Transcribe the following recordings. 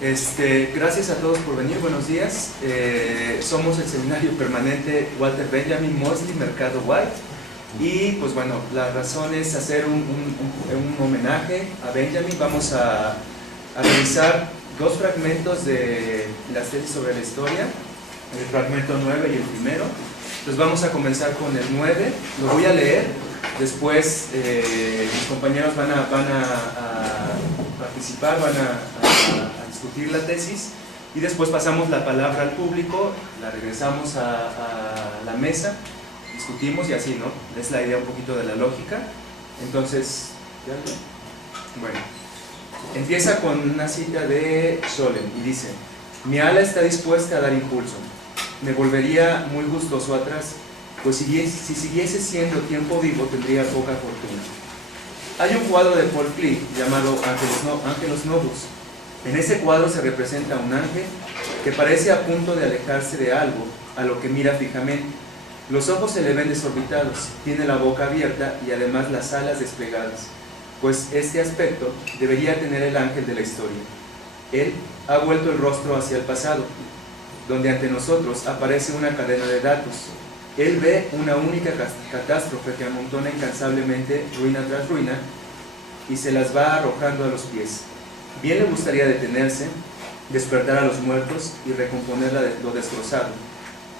Gracias a todos por venir, buenos días. Somos el seminario permanente Walter Benjamin Mosley Mercado White y pues bueno, la razón es hacer un homenaje a Benjamin. Vamos a revisar dos fragmentos de las tesis sobre la historia, el fragmento 9 y el primero. Entonces vamos a comenzar con el 9, lo voy a leer, después mis compañeros van a participar, van a discutir la tesis y después pasamos la palabra al público, la regresamos a la mesa, discutimos y así, ¿no? Es la idea un poquito de la lógica. Entonces, bueno, empieza con una cita de Scholem y dice: mi ala está dispuesta a dar impulso, me volvería muy gustoso atrás, pues si siguiese siendo tiempo vivo tendría poca fortuna. Hay un cuadro de Paul Klee llamado Angelus Novus. En ese cuadro se representa un ángel que parece a punto de alejarse de algo a lo que mira fijamente. Los ojos se le ven desorbitados, tiene la boca abierta y además las alas desplegadas, pues este aspecto debería tener el ángel de la historia. Él ha vuelto el rostro hacia el pasado, donde ante nosotros aparece una cadena de datos. Él ve una única catástrofe que amontona incansablemente ruina tras ruina y se las va arrojando a los pies. Bien le gustaría detenerse, despertar a los muertos y recomponer lo destrozado,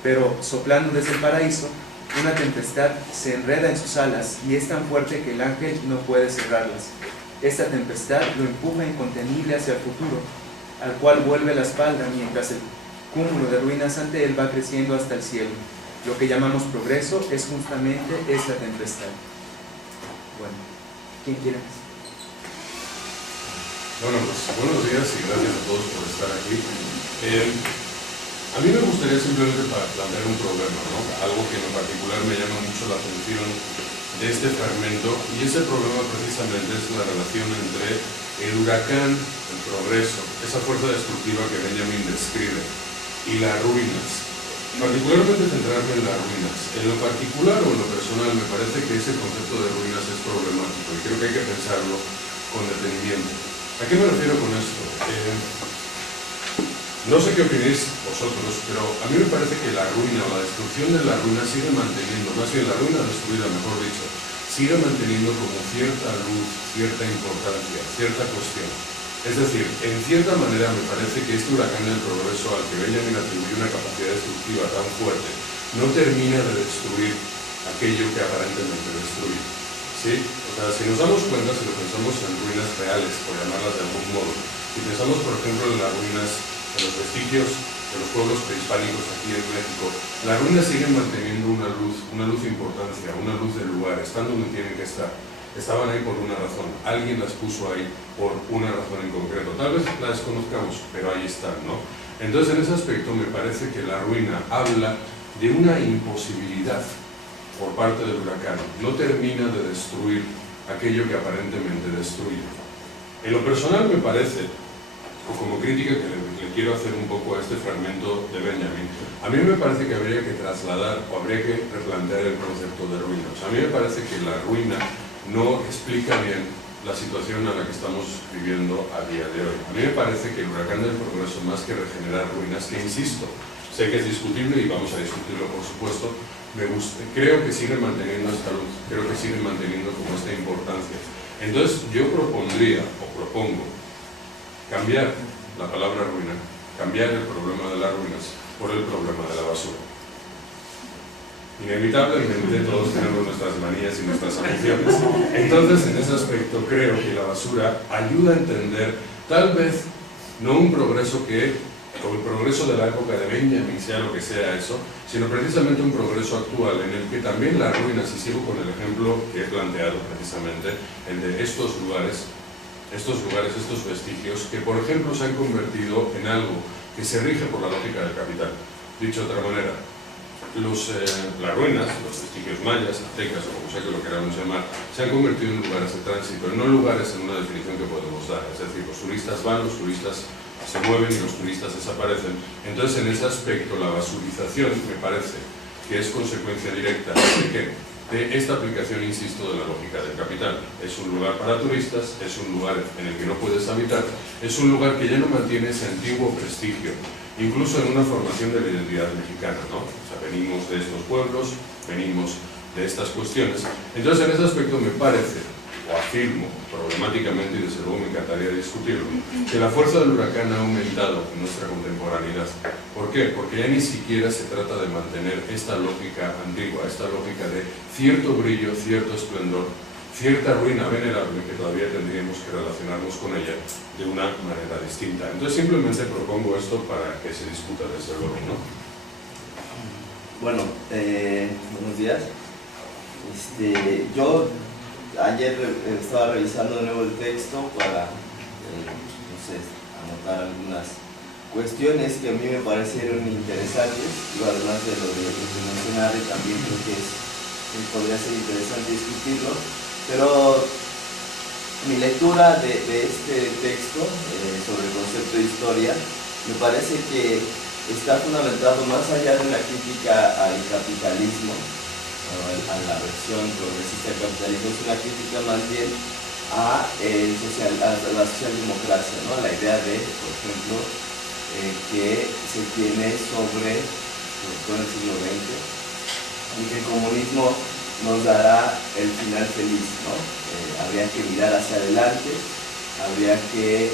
pero soplando desde el paraíso, una tempestad se enreda en sus alas y es tan fuerte que el ángel no puede cerrarlas. Esta tempestad lo empuja incontenible hacia el futuro, al cual vuelve la espalda mientras el cúmulo de ruinas ante él va creciendo hasta el cielo. Lo que llamamos progreso es justamente esta tempestad. Bueno, ¿quién quiere? Bueno, pues buenos días y gracias a todos por estar aquí. A mí me gustaría simplemente plantear un problema, ¿no? Algo que en particular me llama mucho la atención de este fragmento, y ese problema precisamente es la relación entre el huracán, el progreso, esa fuerza destructiva que Benjamin describe, y las ruinas. Particularmente centrarme en las ruinas. En lo particular o en lo personal me parece que ese concepto de ruinas es problemático y creo que hay que pensarlo con detenimiento. ¿A qué me refiero con esto? No sé qué opinéis vosotros, pero a mí me parece que la ruina o la destrucción de la ruina sigue manteniendo, más bien la ruina destruida, mejor dicho, sigue manteniendo como cierta luz, cierta importancia, cierta cuestión. Es decir, en cierta manera me parece que este huracán del progreso al que Benjamin atribuye una capacidad destructiva tan fuerte no termina de destruir aquello que aparentemente destruye. ¿Sí? O sea, si nos damos cuenta, si lo pensamos en ruinas reales, por llamarlas de algún modo, si pensamos por ejemplo en las ruinas, en los vestigios de los pueblos prehispánicos aquí en México, las ruinas siguen manteniendo una luz de importancia, una luz del lugar, están donde tienen que estar. Estaban ahí por una razón, alguien las puso ahí por una razón en concreto. Tal vez la desconozcamos, pero ahí están, ¿no? Entonces, en ese aspecto me parece que la ruina habla de una imposibilidad por parte del huracán. No termina de destruir aquello que aparentemente destruye. En lo personal me parece, o como crítica que le quiero hacer un poco a este fragmento de Benjamin, a mí me parece que habría que trasladar o habría que replantear el concepto de ruina. O sea, a mí me parece que la ruina no explica bien la situación a la que estamos viviendo a día de hoy. A mí me parece que el huracán del progreso, más que regenerar ruinas, que insisto, sé que es discutible y vamos a discutirlo por supuesto, creo que sigue manteniendo esta luz, creo que sigue manteniendo como esta importancia. Entonces yo propondría, o propongo, cambiar la palabra ruina, cambiar el problema de las ruinas por el problema de la basura. Inevitablemente todos tenemos nuestras manías y nuestras aficiones. Entonces, en ese aspecto creo que la basura ayuda a entender, tal vez, no un progreso o el progreso de la época de Benjamin, sea lo que sea eso, sino precisamente un progreso actual en el que también las ruinas, y sigo con el ejemplo que he planteado precisamente, el de estos lugares, estos vestigios, que por ejemplo se han convertido en algo que se rige por la lógica del capital. Dicho de otra manera, las ruinas, los vestigios mayas, aztecas o como sea que lo queramos llamar, se han convertido en lugares de tránsito, no lugares en una definición que podemos dar. Es decir, los turistas van, los turistas se mueven y los turistas desaparecen. Entonces, en ese aspecto, la basurización me parece que es consecuencia directa de ¿qué? de esta aplicación, insisto, de la lógica del capital. Es un lugar para turistas, es un lugar en el que no puedes habitar, es un lugar que ya no mantiene ese antiguo prestigio, incluso en una formación de la identidad mexicana, ¿no? O sea, venimos de estos pueblos, venimos de estas cuestiones. Entonces, en ese aspecto me parece, o afirmo problemáticamente, y desde luego me encantaría discutirlo, que la fuerza del huracán ha aumentado en nuestra contemporaneidad. ¿Por qué? Porque ya ni siquiera se trata de mantener esta lógica antigua, esta lógica de cierto brillo, cierto esplendor, cierta ruina venerable que todavía tendríamos que relacionarnos con ella de una manera distinta. Entonces simplemente propongo esto para que se discuta desde luego, ¿no? Bueno, buenos días. Yo ayer estaba revisando de nuevo el texto para, no sé, anotar algunas cuestiones que a mí me parecieron interesantes, y además de lo que mencionaron, también creo que podría ser interesante discutirlo, pero mi lectura de este texto sobre el concepto de historia me parece que está fundamentado más allá de una crítica al capitalismo, a la versión progresista del capitalismo, es una crítica más bien a la socialdemocracia, ¿no? A la idea de, por ejemplo, que se tiene sobre todo el siglo XX, y que el comunismo nos dará el final feliz, ¿no? Habría que mirar hacia adelante, habría que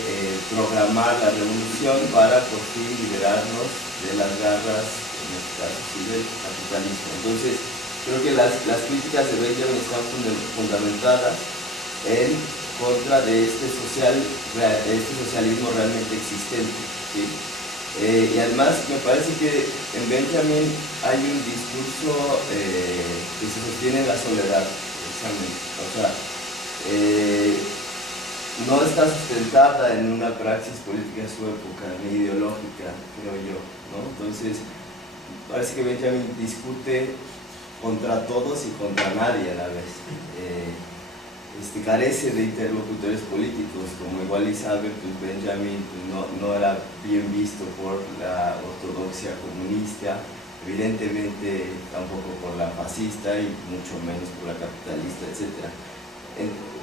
programar la revolución para por fin liberarnos de las garras, en este caso sí, del capitalismo. Entonces, creo que las críticas de Benjamin están fundamentadas en contra de este socialismo realmente existente, ¿sí? Y además me parece que en Benjamin hay un discurso que se sostiene en la soledad, precisamente. O sea, no está sustentada en una praxis política de su época, ni ideológica, creo yo, ¿no? Entonces, parece que Benjamin discute contra todos y contra nadie a la vez. Carece de interlocutores políticos, como igual y sabe, pues Benjamin no era bien visto por la ortodoxia comunista, evidentemente tampoco por la fascista y mucho menos por la capitalista, etc.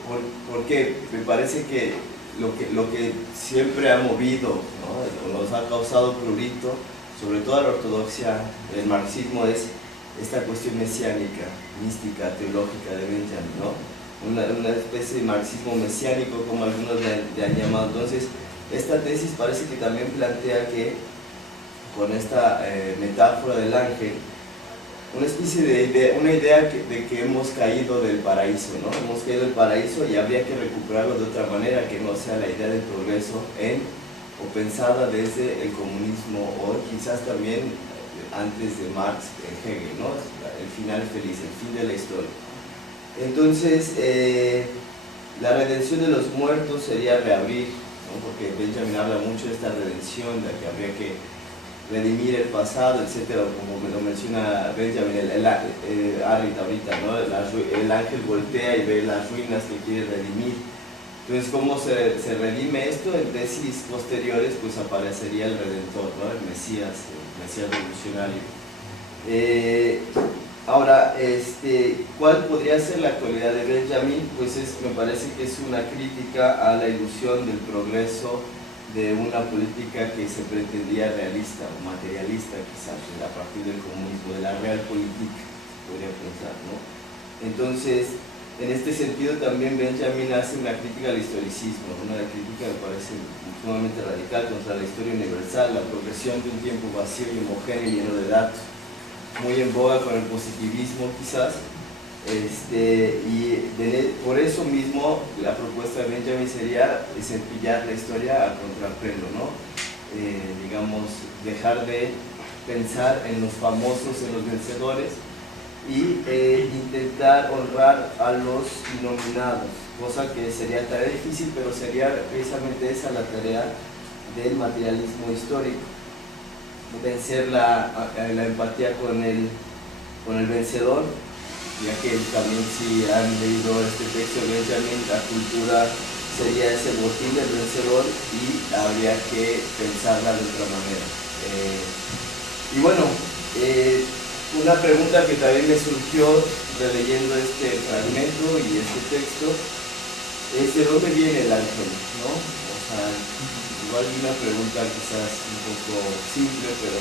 ¿Por qué? Me parece que lo que siempre ha movido, ¿no? Nos ha causado prurito, sobre todo a la ortodoxia del marxismo, es esta cuestión mesiánica, mística, teológica de Benjamin, ¿no? Una especie de marxismo mesiánico, como algunos le han llamado. Entonces, esta tesis parece que también plantea que, con esta metáfora del ángel, una especie de una idea de que hemos caído del paraíso, ¿no? Hemos caído del paraíso y habría que recuperarlo de otra manera, que no sea la idea del progreso o pensada desde el comunismo, o quizás también antes de Marx, en Hegel, ¿no? El final feliz, el fin de la historia. Entonces, la redención de los muertos sería reabrir, ¿no? Porque Benjamin habla mucho de esta redención, de que habría que redimir el pasado, etcétera, como me lo menciona Benjamin, ahorita, ¿no? El ángel voltea y ve las ruinas que quiere redimir. Entonces, ¿cómo se redime esto? En tesis posteriores, pues aparecería el Redentor, ¿no? El Mesías revolucionario. Ahora, ¿cuál podría ser la actualidad de Benjamin? Pues me parece que es una crítica a la ilusión del progreso de una política que se pretendía realista o materialista, quizás, a partir del comunismo, de la realpolitik, podría pensar, ¿no? Entonces, en este sentido también Benjamin hace una crítica al historicismo, una crítica que me parece sumamente radical contra la historia universal, la progresión de un tiempo vacío y homogéneo lleno de datos, muy en boga con el positivismo quizás, por eso mismo la propuesta de Benjamin sería cepillar la historia a contrapelo, ¿no? Digamos, dejar de pensar en los famosos, en los vencedores, y intentar honrar a los nominados, cosa que sería tarea difícil, pero sería precisamente esa la tarea del materialismo histórico, vencer la empatía con el vencedor, ya que también, si han leído este texto de Benjamin, la cultura sería ese botín del vencedor y habría que pensarla de otra manera. Y bueno, una pregunta que también me surgió releyendo este fragmento y este texto, es de dónde viene el ángel, ¿no? O sea, igual una pregunta quizás un poco simple, pero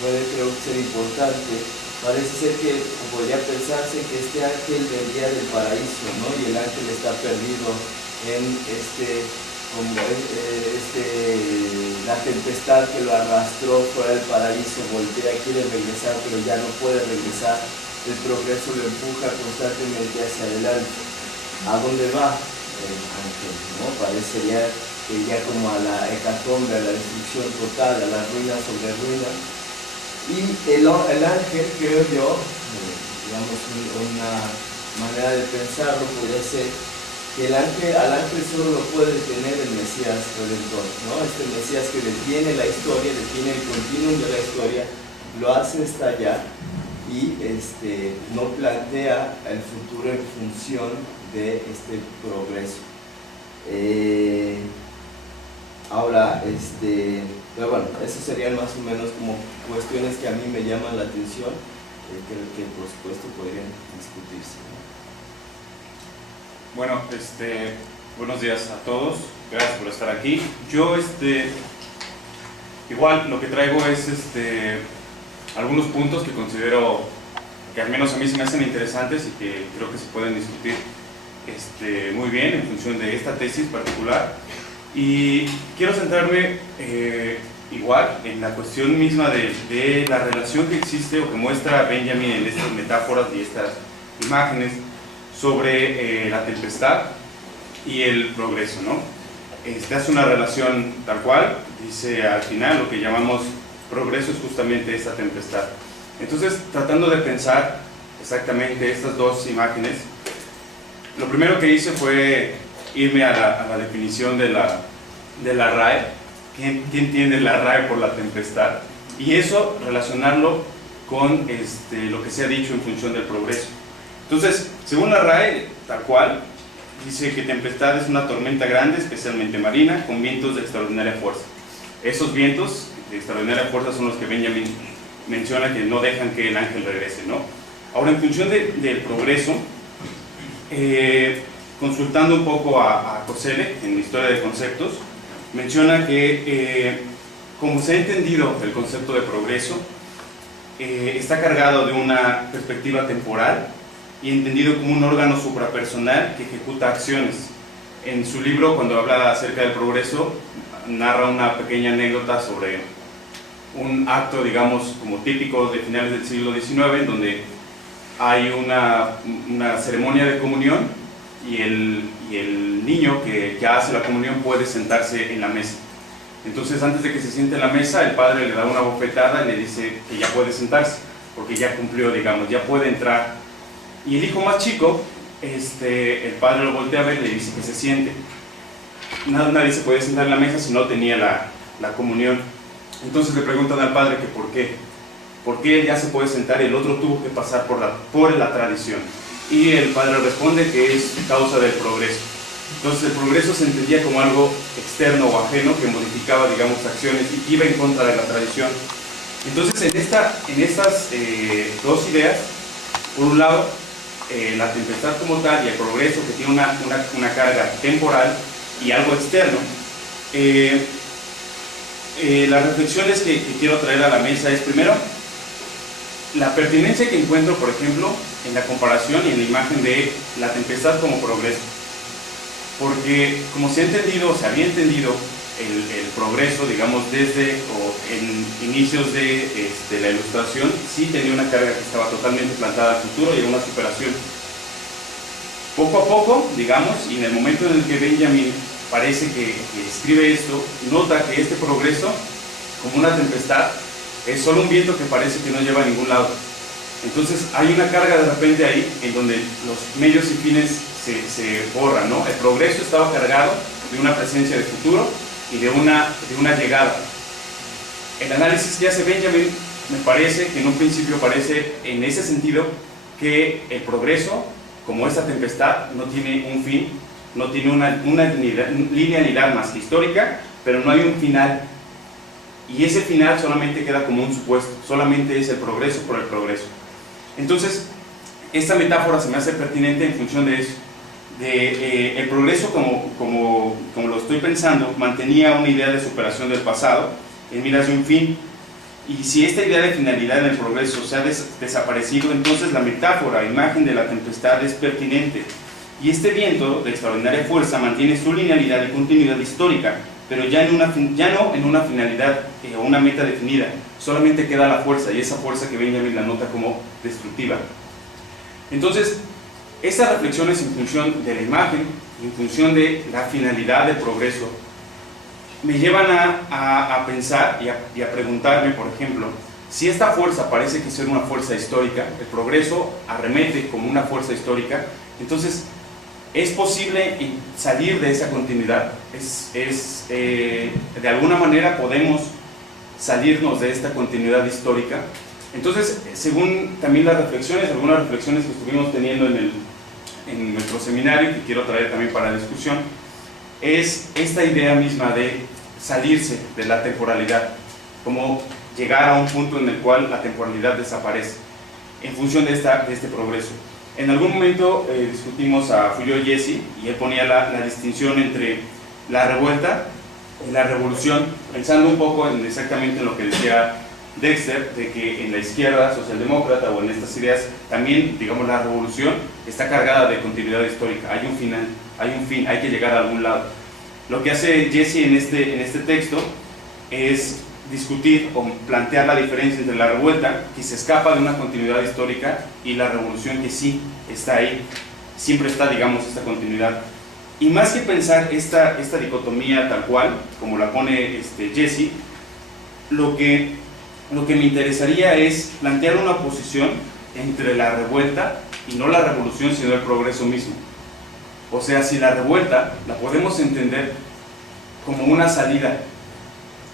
puede creo que ser importante. Parece ser que podría pensarse que este ángel venía del paraíso, ¿no? Y el ángel está perdido en la tempestad que lo arrastró fuera del paraíso, voltea, quiere regresar, pero ya no puede regresar. El progreso lo empuja constantemente hacia adelante. ¿A dónde va el ángel? ¿No? Parecería que iría como a la hecatombe, a la destrucción total, a la ruina sobre ruina. Y el ángel, creo yo, digamos una manera de pensarlo podría ser que al ángel solo lo puede detener el Mesías Redentor, ¿no? Este Mesías que detiene la historia, detiene el continuum de la historia, lo hace estallar y no plantea el futuro en función de este progreso. Ahora, pero bueno, esas serían más o menos como cuestiones que a mí me llaman la atención, creo que por supuesto podrían discutirse, ¿no? Bueno, buenos días a todos, gracias por estar aquí. Yo, igual lo que traigo es algunos puntos que considero que al menos a mí se me hacen interesantes y que creo que se pueden discutir muy bien en función de esta tesis particular. Y quiero centrarme igual en la cuestión misma de la relación que existe o que muestra Benjamin en estas metáforas y estas imágenes sobre la tempestad y el progreso, ¿no? Hace una relación tal cual, dice al final lo que llamamos progreso es justamente esta tempestad. Entonces, tratando de pensar exactamente estas dos imágenes, lo primero que hice fue irme a la definición de la RAE. ¿Qué entiende la RAE por la tempestad? Y eso relacionarlo con lo que se ha dicho en función del progreso. Entonces, según la RAE, tal cual, dice que tempestad es una tormenta grande, especialmente marina, con vientos de extraordinaria fuerza. Esos vientos de extraordinaria fuerza son los que Benjamin menciona que no dejan que el ángel regrese, ¿no? Ahora, en función del progreso, consultando un poco a Koselleck en la historia de conceptos, menciona que como se ha entendido el concepto de progreso, está cargado de una perspectiva temporal y entendido como un órgano suprapersonal que ejecuta acciones. En su libro, cuando habla acerca del progreso, narra una pequeña anécdota sobre un acto, digamos, como típico de finales del siglo XIX, en donde hay una ceremonia de comunión y el niño que hace la comunión puede sentarse en la mesa. Entonces, antes de que se siente en la mesa, el padre le da una bofetada y le dice que ya puede sentarse, porque ya cumplió, digamos, ya puede entrar. Y el hijo más chico, el padre lo voltea a ver y le dice que se siente. Nadie se podía sentar en la mesa si no tenía la comunión. Entonces le preguntan al padre que por qué. ¿Por qué él ya se puede sentar y el otro tuvo que pasar por la tradición? Y el padre responde que es causa del progreso. Entonces el progreso se entendía como algo externo o ajeno que modificaba, digamos, acciones y que iba en contra de la tradición. Entonces en estas dos ideas, por un lado, la tempestad como tal y el progreso que tiene una carga temporal y algo externo, las reflexiones que quiero traer a la mesa es, primero, la pertinencia que encuentro, por ejemplo, en la comparación y en la imagen de la tempestad como progreso. Porque como se había entendido el progreso, digamos, desde en inicios de la Ilustración, sí tenía una carga que estaba totalmente plantada al futuro y era una superación. Poco a poco, digamos, y en el momento en el que Benjamin parece que escribe esto, nota que este progreso, como una tempestad, es solo un viento que parece que no lleva a ningún lado. Entonces hay una carga de repente ahí en donde los medios y fines se borran, ¿no? El progreso estaba cargado de una presencia de futuro y de una llegada. El análisis que hace Benjamin me parece que en un principio parece en ese sentido que el progreso, como esta tempestad, no tiene un fin, no tiene una linealidad más que histórica, pero no hay un final. Y ese final solamente queda como un supuesto, solamente es el progreso por el progreso. Entonces, esta metáfora se me hace pertinente en función de eso. El progreso, como lo estoy pensando, mantenía una idea de superación del pasado en miras de un fin. Y si esta idea de finalidad en el progreso se ha desaparecido, entonces la metáfora, imagen de la tempestad, es pertinente. Y este viento de extraordinaria fuerza mantiene su linealidad y continuidad histórica, pero ya no en una finalidad o una meta definida. Solamente queda la fuerza, y esa fuerza que Benjamin la nota como destructiva. Entonces, estas reflexiones en función de la imagen, en función de la finalidad del progreso, me llevan a pensar y a preguntarme, por ejemplo, si esta fuerza parece que ser una fuerza histórica, el progreso arremete como una fuerza histórica, entonces, ¿es posible salir de esa continuidad? De alguna manera podemos salirnos de esta continuidad histórica. Entonces, según también algunas reflexiones que estuvimos teniendo en nuestro seminario, que quiero traer también para la discusión, es esta idea misma de salirse de la temporalidad, como llegar a un punto en el cual la temporalidad desaparece en función de este progreso. En algún momento discutimos a Fouillot Jesse, y él ponía la distinción entre la revuelta y la revolución, pensando un poco exactamente en lo que decía Dexter, de que en la izquierda socialdemócrata o en estas ideas también, digamos, la revolución está cargada de continuidad histórica, hay un final, hay un fin, hay que llegar a algún lado. Lo que hace Jesse en este texto es discutir o plantear la diferencia entre la revuelta, que se escapa de una continuidad histórica, y la revolución, que sí está ahí, siempre está, digamos, esta continuidad. Y más que pensar esta dicotomía tal cual, como la pone Jesse, lo que me interesaría es plantear una oposición entre la revuelta y no la revolución, sino el progreso mismo. O sea, si la revuelta la podemos entender como una salida,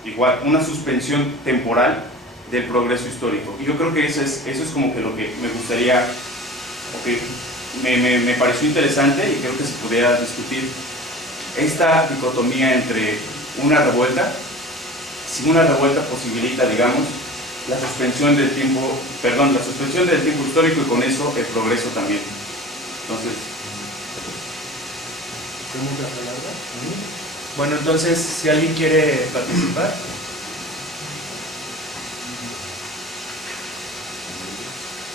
igual, una suspensión temporal del progreso histórico. Y yo creo que eso es como que lo que me gustaría, o que me pareció interesante, y creo que se pudiera discutir esta dicotomía entre una revuelta, si una revuelta posibilita, digamos, la suspensión del tiempo histórico, y con eso el progreso también. Entonces, ¿tenemos la palabra? Bueno, entonces, si alguien quiere participar.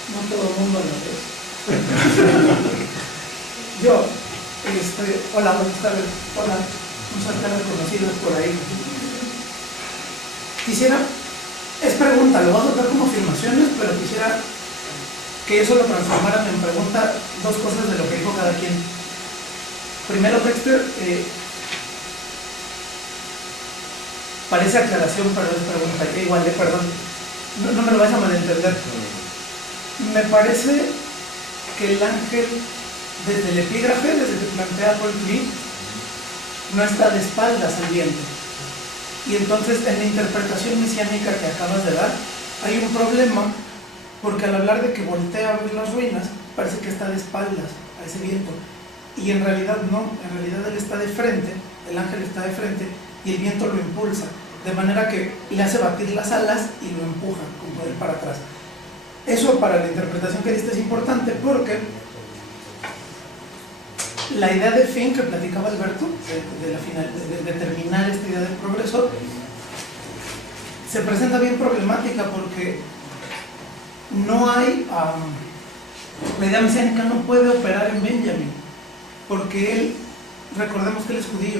No todo el mundo lo ve. Yo, hola, buenas tardes. Hola, muchas caras conocidas por ahí. Quisiera, es pregunta, lo voy a tratar como afirmaciones, pero quisiera que eso lo transformaran en pregunta, dos cosas de lo que dijo cada quien. Primero, Dexter, parece aclaración, pero es pregunta, igual, perdón, no me lo vas a malentender. Me parece que el ángel, desde el epígrafe, desde que plantea Paul Klee, no está de espaldas al viento. Y entonces, en la interpretación mesiánica que acabas de dar, hay un problema, porque al hablar de que voltea a ver las ruinas, parece que está de espaldas a ese viento. Y en realidad no, en realidad él está de frente, el ángel está de frente, y el viento lo impulsa, de manera que le hace batir las alas y lo empuja con poder para atrás. Eso, para la interpretación que diste, es importante, porque la idea de fin que platicaba Alberto, de terminar esta idea del progreso, se presenta bien problemática, porque no hay, la idea mesiánica no puede operar en Benjamin, porque él, recordemos que él es judío,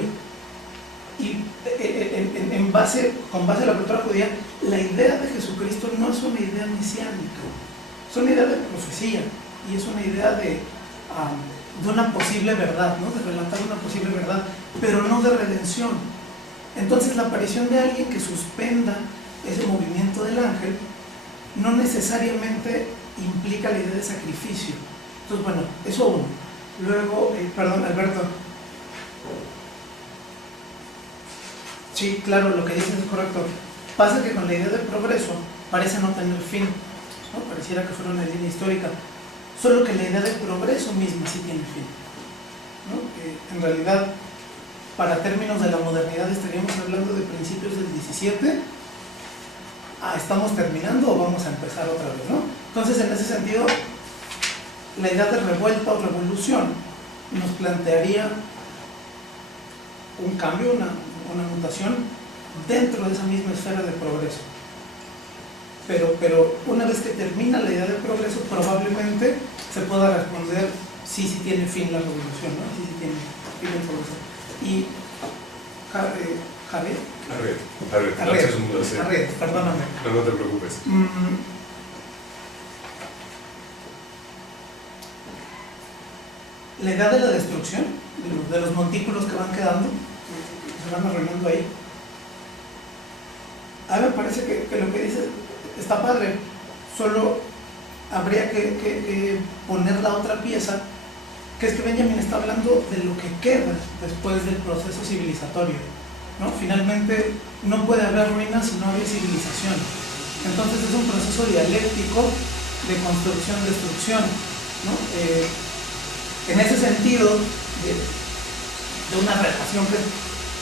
y con base a la cultura judía, la idea de Jesucristo no es una idea mesiánica, es una idea de profecía, y es una idea de una posible verdad, ¿no? De relatar una posible verdad, pero no de redención. Entonces, la aparición de alguien que suspenda ese movimiento del ángel no necesariamente implica la idea de sacrificio. Entonces, bueno, eso uno. Luego, perdón, Alberto. Sí, claro, lo que dices es correcto. Pasa que con la idea de progreso parece no tener fin, ¿no? Pareciera que fuera una línea histórica. Solo que la idea de progreso misma sí tiene fin, ¿no? En realidad, para términos de la modernidad, estaríamos hablando de principios del 17. ¿Estamos terminando o vamos a empezar otra vez, no? Entonces, en ese sentido, la idea de revuelta o revolución nos plantearía un cambio, una mutación dentro de esa misma esfera de progreso. Pero una vez que termina la idea de progreso, probablemente se pueda responder sí tiene fin la revolución, ¿no? Sí tiene fin el progreso. Y Javier, gracias, un placer. Perdóname. No te preocupes. La idea de la destrucción, de los montículos que van quedando, se van arruinando ahí. A mí me parece que lo que dice está padre, solo habría que poner la otra pieza, que es que Benjamin está hablando de lo que queda después del proceso civilizatorio, ¿no? Finalmente no puede haber ruinas si no hay civilización. Entonces es un proceso dialéctico de construcción-destrucción, ¿no? En ese sentido, de una relación que es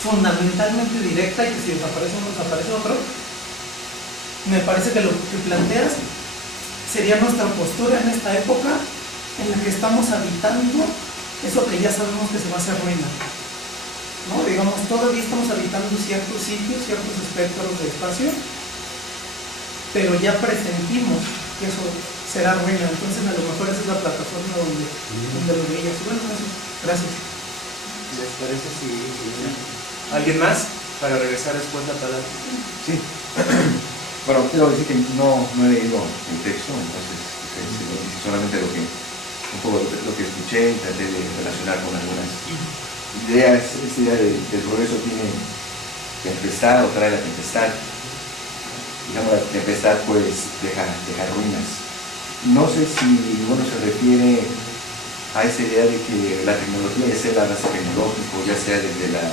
fundamentalmente directa y que si desaparece uno, desaparece otro, me parece que lo que planteas sería nuestra postura en esta época en la que estamos habitando eso que ya sabemos que se va a hacer ruina, ¿no? Digamos, todavía estamos habitando ciertos sitios, ciertos espectros de espacio, pero ya presentimos que eso será ruina. Entonces a lo mejor esa es la plataforma donde lo veías. Bueno, gracias. ¿Les parece si alguien más para regresar después la palabra? Sí. Bueno, quiero decir que no he leído el texto, entonces solamente un poco lo que escuché y traté de relacionar con algunas ideas. Esta idea del progreso tiene tempestad o trae la tempestad. Digamos, la tempestad pues deja ruinas. No sé si uno se refiere a esa idea de que la tecnología, ya sea el avance tecnológico, ya sea desde la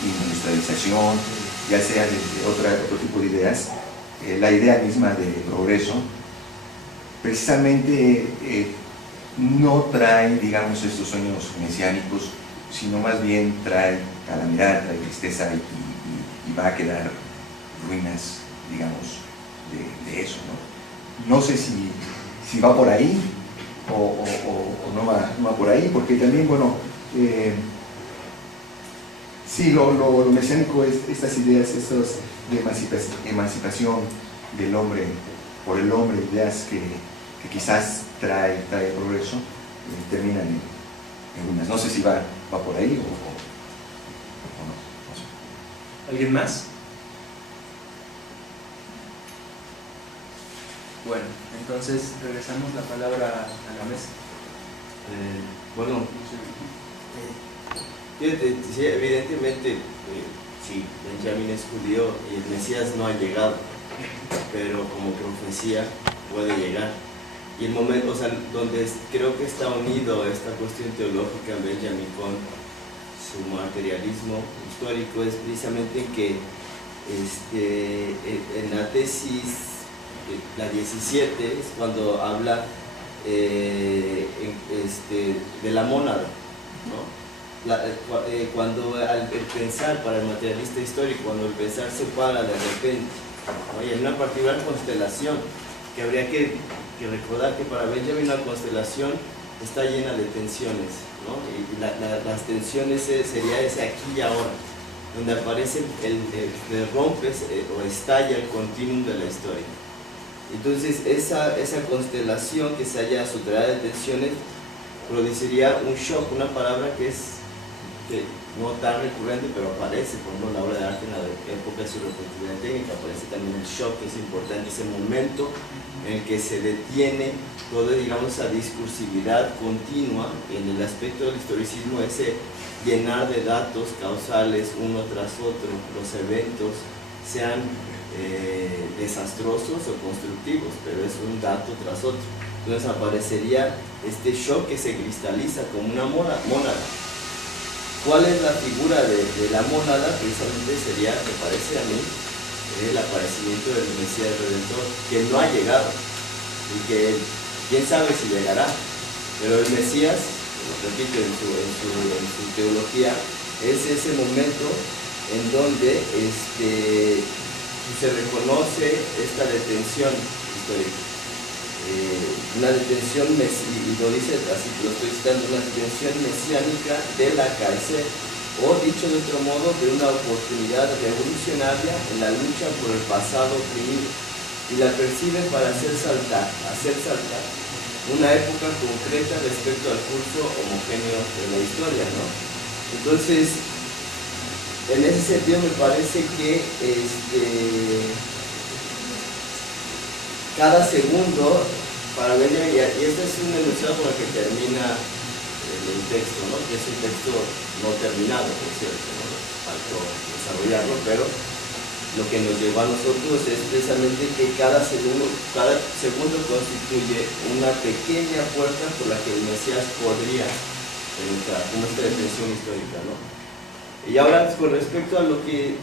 industrialización, ya sea desde otro tipo de ideas, la idea misma de progreso, precisamente no trae, digamos, estos sueños mesiánicos, sino más bien trae calamidad, trae tristeza y va a quedar ruinas, digamos, de eso, ¿no? No sé si va por ahí o no va por ahí, porque también, bueno, sí, lo mesiánico es estas ideas, estos de emancipación del hombre por el hombre, ideas que quizás trae progreso, terminan en unas. No sé si va por ahí o no. No sé. ¿Alguien más? Bueno, entonces regresamos la palabra a la mesa. Bueno, sí, evidentemente, sí, Benjamin es judío y el Mesías no ha llegado, pero como profecía puede llegar. Y el momento, o sea, donde creo que está unido esta cuestión teológica en Benjamin con su materialismo histórico es precisamente que en la tesis, la 17, es cuando habla de la mónada, ¿no? Cuando al pensar para el materialista histórico, cuando el pensar se para de repente, ¿no? Y en una particular constelación, que habría que recordar que para Benjamin una constelación está llena de tensiones, ¿no? Y las tensiones sería ese aquí y ahora, donde aparece rompe o estalla el continuum de la historia. Entonces esa constelación que se halla subtraída de tensiones produciría un shock, una palabra que no tan recurrente, pero aparece, por ejemplo, en la obra de arte en la época de su reproductividad técnica, aparece también el shock, que es importante, ese momento en el que se detiene toda, digamos, esa discursividad continua en el aspecto del historicismo, ese llenar de datos causales uno tras otro, los eventos sean desastrosos o constructivos, pero es un dato tras otro. Entonces aparecería este shock que se cristaliza como una mónada. ¿Cuál es la figura de la mónada? Precisamente sería, me parece a mí, el aparecimiento del Mesías Redentor, que no ha llegado y que quién sabe si llegará, pero el Mesías, lo repito en su teología, es ese momento en donde se reconoce esta detención histórica. una detención, y lo dice así, lo estoy citando, una detención mesiánica de la cárcel, o dicho de otro modo, de una oportunidad revolucionaria en la lucha por el pasado oprimido, y la percibe para hacer saltar una época concreta respecto al curso homogéneo de la historia, ¿no? Entonces, en ese sentido me parece que cada segundo, para Benjamin, y este es un enunciado con el que termina el texto, ¿no? Que es un texto no terminado, por cierto, ¿no? Faltó desarrollarlo, pero lo que nos lleva a nosotros es precisamente que cada segundo constituye una pequeña puerta por la que el Mesías podría entrar, como esta detención histórica, ¿no? Y ahora, con respecto a lo que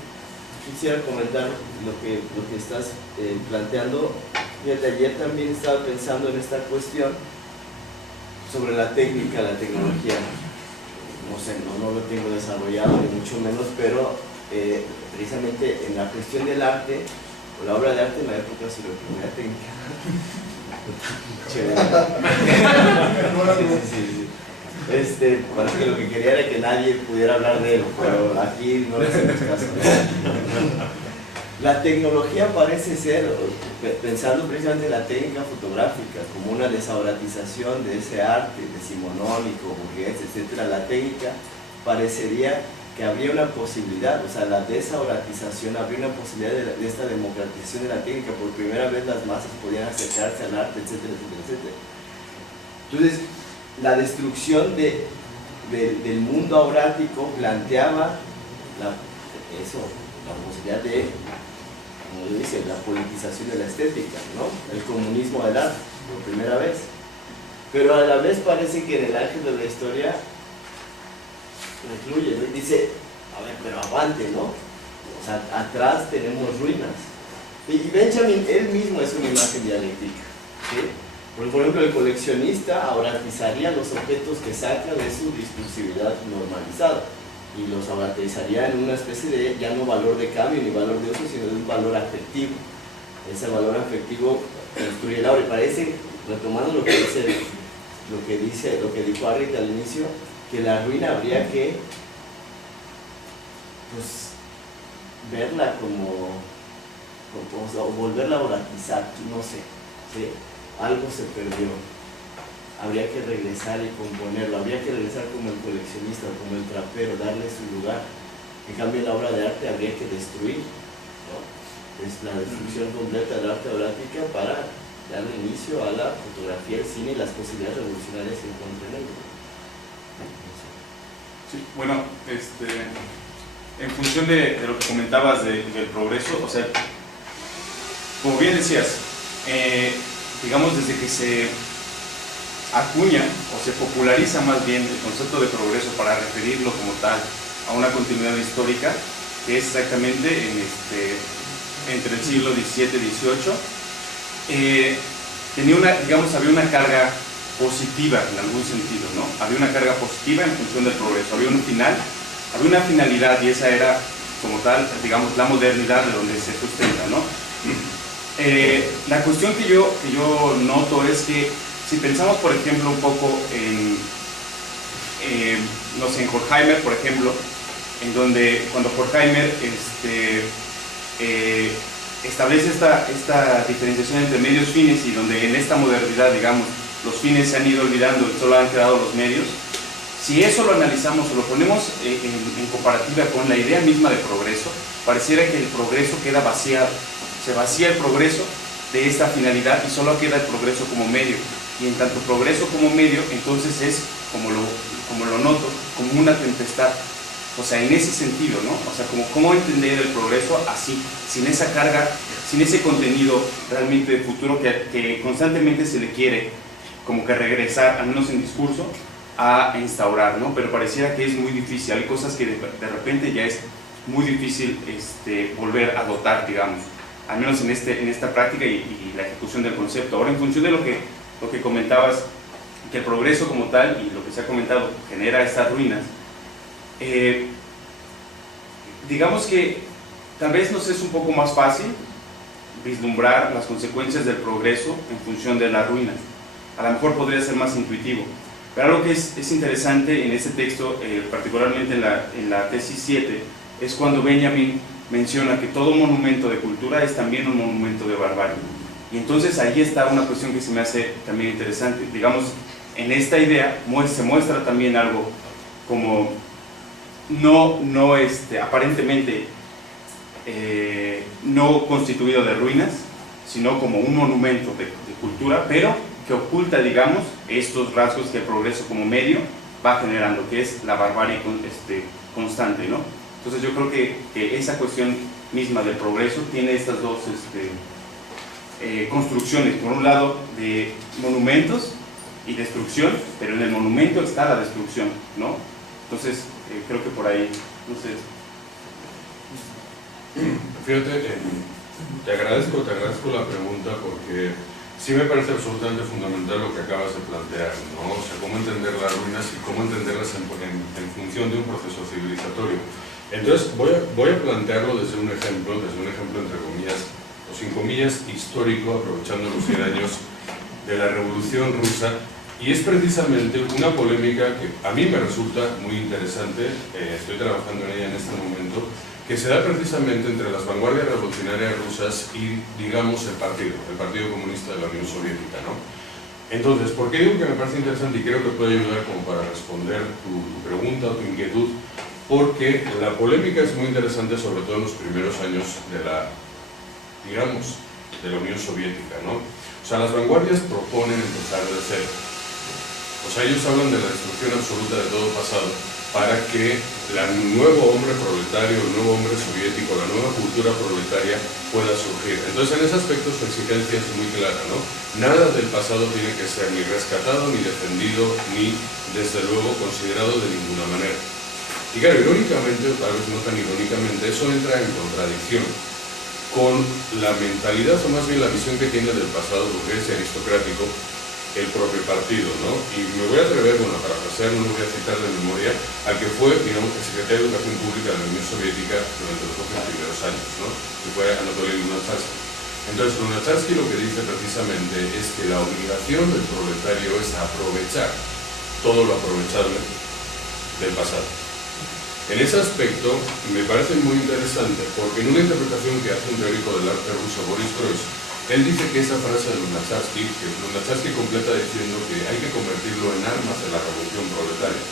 quisiera comentar, lo que estás planteando, fíjate, ayer también estaba pensando en esta cuestión sobre la técnica, la tecnología. No sé, no lo tengo desarrollado, ni mucho menos, pero precisamente en la cuestión del arte, o la obra de arte en la época sobre la primera técnica. Parece que lo que quería era que nadie pudiera hablar de él, pero aquí no le hacemos caso, ¿no? La tecnología parece ser, pensando precisamente en la técnica fotográfica como una desauratización de ese arte decimonónico, burgués, etc. La técnica parecería que habría una posibilidad, o sea, la desauratización, habría una posibilidad de esta democratización de la técnica. Por primera vez las masas podían acercarse al arte, etcétera, etcétera, etcétera. Entonces, la destrucción del mundo aurático planteaba la posibilidad de, como yo dice, la politización de la estética, ¿no? El comunismo del arte, por primera vez. Pero a la vez parece que en el ángel de la historia incluye, ¿no? Dice, a ver, pero aguante, ¿no? O sea, atrás tenemos ruinas. Y Benjamin, él mismo es una imagen dialéctica, ¿sí? Por ejemplo, el coleccionista auratizaría los objetos que saca de su discursividad normalizada y los auratizaría en una especie de, ya no valor de cambio ni valor de uso, sino de un valor afectivo. Ese valor afectivo construye el aura. Y parece, retomando lo que dijo Arrit al inicio, que la ruina habría que, pues, verla como o volverla a auratizar, no sé, ¿sí? Algo se perdió, habría que regresar y componerlo, habría que regresar como el coleccionista, como el trapero, darle su lugar. En cambio, la obra de arte habría que destruir, ¿no? Es la destrucción completa del arte aurática para darle inicio a la fotografía, el cine y las posibilidades revolucionarias que encuentran en ello. Sí, bueno, en función de lo que comentabas del progreso, o sea, como bien decías, digamos, desde que se acuña o se populariza más bien el concepto de progreso para referirlo como tal a una continuidad histórica, que es exactamente entre el siglo XVII y XVIII, había una carga positiva en algún sentido, ¿no? Había una carga positiva en función del progreso, había una finalidad, y esa era como tal, digamos, la modernidad de donde se sustenta, ¿no? La cuestión que yo noto es que si pensamos, por ejemplo, un poco en Horkheimer, por ejemplo, en donde cuando Horkheimer establece esta diferenciación entre medios fines, y donde en esta modernidad, digamos, los fines se han ido olvidando y solo han quedado los medios, si eso lo analizamos o lo ponemos en comparativa con la idea misma de progreso, pareciera que el progreso queda vaciado. Se vacía el progreso de esta finalidad y solo queda el progreso como medio. Y en tanto progreso como medio, entonces es, como lo noto, como una tempestad. O sea, en ese sentido, ¿no? O sea, ¿cómo entender el progreso así, sin esa carga, sin ese contenido realmente de futuro que constantemente se le quiere como que regresar, al menos en discurso, a instaurar, ¿no? Pero pareciera que es muy difícil. Hay cosas que de repente ya es muy difícil volver a dotar, digamos, al menos en esta práctica y la ejecución del concepto. Ahora, en función de lo que comentabas, que el progreso como tal, y lo que se ha comentado, genera estas ruinas, digamos que tal vez nos es un poco más fácil vislumbrar las consecuencias del progreso en función de las ruinas. A lo mejor podría ser más intuitivo. Pero algo que es interesante en este texto, particularmente en la tesis 7, es cuando Benjamin menciona que todo monumento de cultura es también un monumento de barbarie. Y entonces ahí está una cuestión que se me hace también interesante. Digamos, en esta idea se muestra también algo como aparentemente no constituido de ruinas, sino como un monumento de cultura, pero que oculta, digamos, estos rasgos que el progreso como medio va generando, que es la barbarie constante, ¿no? Entonces yo creo que esa cuestión misma del progreso tiene estas dos construcciones, por un lado de monumentos y destrucción, pero en el monumento está la destrucción, ¿no? Entonces creo que por ahí, no sé. Fíjate, te agradezco la pregunta porque sí me parece absolutamente fundamental lo que acabas de plantear, ¿no? O sea, cómo entender las ruinas y cómo entenderlas en función de un proceso civilizatorio. Entonces, voy a plantearlo desde un ejemplo entre comillas, o sin comillas, histórico, aprovechando los 100 años de la Revolución Rusa, y es precisamente una polémica que a mí me resulta muy interesante, estoy trabajando en ella en este momento, que se da precisamente entre las vanguardias revolucionarias rusas y, digamos, el Partido Comunista de la Unión Soviética, ¿no? Entonces, ¿por qué digo que me parece interesante y creo que puede ayudar como para responder tu pregunta o tu inquietud? Porque la polémica es muy interesante, sobre todo en los primeros años de la Unión Soviética, ¿no? O sea, las vanguardias proponen empezar de cero. O sea, ellos hablan de la destrucción absoluta de todo pasado para que el nuevo hombre proletario, el nuevo hombre soviético, la nueva cultura proletaria pueda surgir. Entonces, en ese aspecto su exigencia es muy clara, ¿no? Nada del pasado tiene que ser ni rescatado, ni defendido, ni, desde luego, considerado de ninguna manera. Y claro, irónicamente, o tal vez no tan irónicamente, eso entra en contradicción con la mentalidad, o más bien la visión que tiene del pasado burgués y aristocrático el propio partido, ¿no? Y me voy a atrever, bueno, para parafrasear, no lo voy a citar de memoria, al que fue, digamos, el secretario de Educación Pública de la Unión Soviética durante los 12 primeros años, ¿no? Que fue Anatoly Lunacharsky. Entonces, Lunacharsky lo que dice precisamente es que la obligación del proletario es aprovechar todo lo aprovechable del pasado. En ese aspecto me parece muy interesante porque en una interpretación que hace un teórico del arte ruso, Boris Groys, él dice que esa frase de Lunacharsky, que Lunacharsky completa diciendo que hay que convertirlo en armas de la revolución proletaria.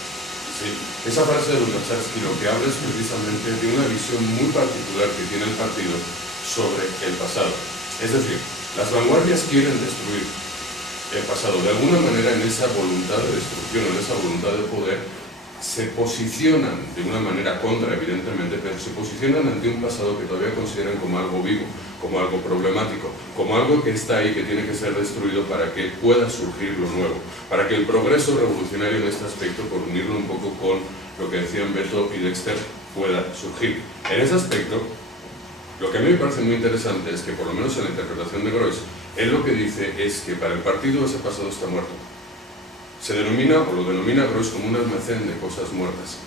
¿Sí? Esa frase de Lunacharsky lo que habla es precisamente de una visión muy particular que tiene el partido sobre el pasado. Es decir, las vanguardias quieren destruir el pasado. De alguna manera, en esa voluntad de destrucción, en esa voluntad de poder, se posicionan de una manera contra, evidentemente, pero se posicionan ante un pasado que todavía consideran como algo vivo, como algo problemático, como algo que está ahí, que tiene que ser destruido para que pueda surgir lo nuevo, para que el progreso revolucionario en este aspecto, por unirlo un poco con lo que decían Beto y Dexter, pueda surgir. En ese aspecto, lo que a mí me parece muy interesante es que, por lo menos en la interpretación de Groys, él lo que dice es que para el partido ese pasado está muerto. Se denomina, o lo denomina Groys, como un almacén de cosas muertas.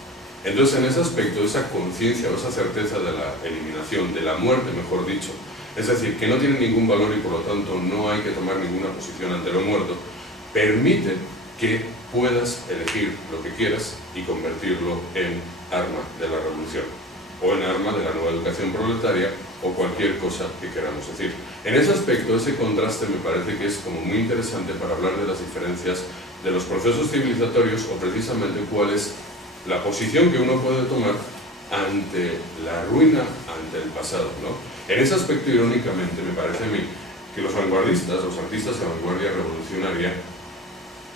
Entonces, en ese aspecto, esa conciencia o esa certeza de la eliminación, de la muerte, mejor dicho, es decir, que no tiene ningún valor y por lo tanto no hay que tomar ninguna posición ante lo muerto, permite que puedas elegir lo que quieras y convertirlo en arma de la revolución, o en arma de la nueva educación proletaria, o cualquier cosa que queramos decir. En ese aspecto, ese contraste me parece que es como muy interesante para hablar de las diferencias de los procesos civilizatorios, o precisamente cuál es la posición que uno puede tomar ante la ruina, ante el pasado, ¿no? En ese aspecto, irónicamente, me parece a mí que los vanguardistas, los artistas de vanguardia revolucionaria,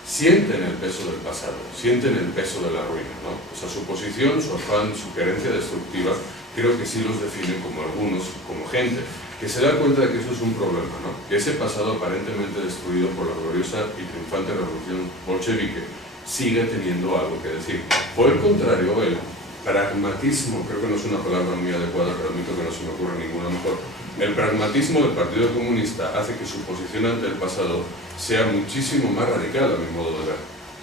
sienten el peso del pasado, sienten el peso de la ruina, ¿no? O sea, su posición, su afán, su querencia destructiva, creo que sí los definen como algunos, como gente que se da cuenta de que eso es un problema, ¿no? Que ese pasado aparentemente destruido por la gloriosa y triunfante revolución bolchevique sigue teniendo algo que decir. Por el contrario, el pragmatismo, creo que no es una palabra muy adecuada, pero admito que no se me ocurre ninguna mejor. El pragmatismo del Partido Comunista hace que su posición ante el pasado sea muchísimo más radical, a mi modo de ver.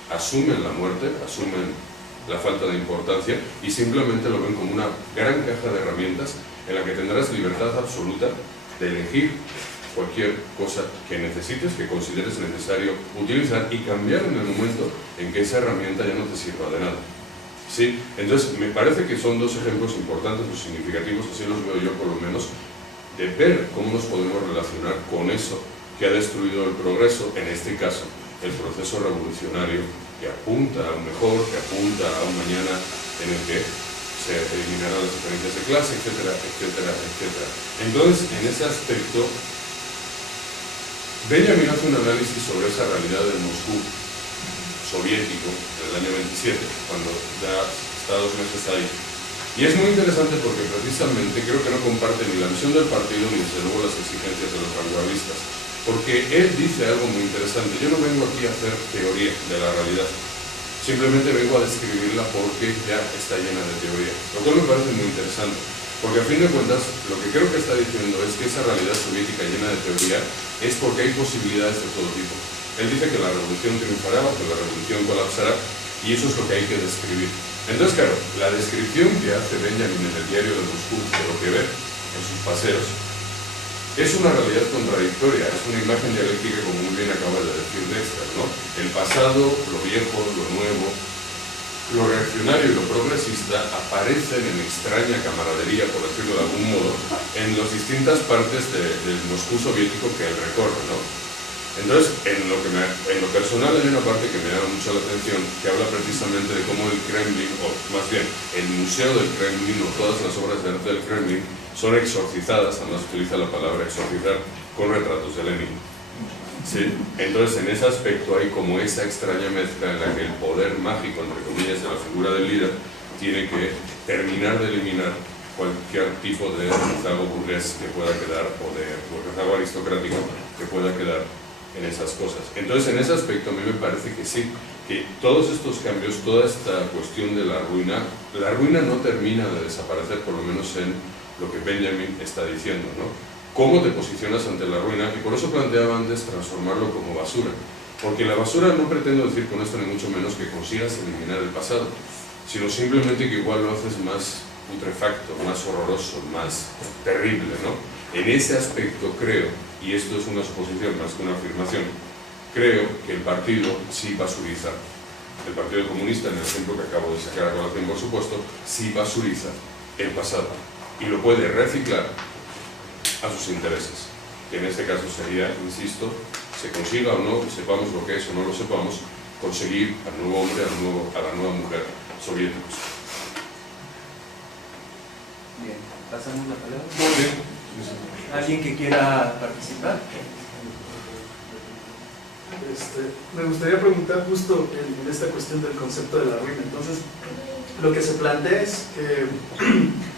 Asumen la muerte, asumen la falta de importancia y simplemente lo ven como una gran caja de herramientas en la que tendrás libertad absoluta de elegir cualquier cosa que necesites, que consideres necesario utilizar y cambiar en el momento en que esa herramienta ya no te sirva de nada. ¿Sí? Entonces, me parece que son dos ejemplos importantes o significativos, así los veo yo por lo menos, de ver cómo nos podemos relacionar con eso que ha destruido el progreso, en este caso, el proceso revolucionario que apunta a un mejor, que apunta a un mañana en el que se eliminarán las diferencias de clase, etcétera, etcétera, etcétera. Entonces, en ese aspecto, Benjamin hace un análisis sobre esa realidad del Moscú soviético del año 27, cuando ya está 2 meses ahí. Y es muy interesante porque precisamente creo que no comparte ni la visión del partido ni desde luego las exigencias de los vanguardistas. Porque él dice algo muy interesante: yo no vengo aquí a hacer teoría de la realidad, simplemente vengo a describirla porque ya está llena de teoría. Lo cual me parece muy interesante, porque a fin de cuentas lo que creo que está diciendo es que esa realidad soviética llena de teoría es porque hay posibilidades de todo tipo. Él dice que la revolución triunfará o que la revolución colapsará, y eso es lo que hay que describir. Entonces, claro, la descripción que hace Benjamin en el diario de Moscú de lo que ve en sus paseos es una realidad contradictoria, es una imagen dialéctica, como muy bien acaba de decir Dexter, ¿no? El pasado, lo viejo, lo nuevo, lo reaccionario y lo progresista aparecen en extraña camaradería, por decirlo de algún modo, en las distintas partes del Moscú soviético que él recorre, ¿no? Entonces, en lo personal hay una parte que me llama mucho la atención, que habla precisamente de cómo el Kremlin, o más bien el Museo del Kremlin o todas las obras de arte del Kremlin son exorcizadas, además utiliza la palabra exorcizar, con retratos de Lenin. ¿Sí? Entonces, en ese aspecto hay como esa extraña mezcla en la que el poder mágico, entre comillas, de la figura del líder tiene que terminar de eliminar cualquier tipo de rezago burgués que pueda quedar, o de rezago aristocrático que pueda quedar en esas cosas. Entonces, en ese aspecto a mí me parece que sí, que todos estos cambios, toda esta cuestión de la ruina no termina de desaparecer, por lo menos en lo que Benjamin está diciendo, ¿no? ¿Cómo te posicionas ante la ruina? Y por eso planteaba antes transformarlo como basura, porque la basura no pretendo decir con esto ni mucho menos que consigas eliminar el pasado, sino simplemente que igual lo haces más putrefacto, más horroroso, más terrible, ¿no? En ese aspecto creo, y esto es una suposición más que una afirmación, creo que el partido sí basuriza. El Partido Comunista, en el ejemplo que acabo de sacar a colación, por supuesto, sí basuriza el pasado y lo puede reciclar a sus intereses, que en este caso sería, insisto, se consiga o no, sepamos lo que es o no lo sepamos, conseguir al nuevo hombre, a la nueva mujer soviéticos. Bien, pasamos la palabra. Muy bien. ¿Alguien que quiera participar? Me gustaría preguntar justo en esta cuestión del concepto de la ruina. Entonces, lo que se plantea es que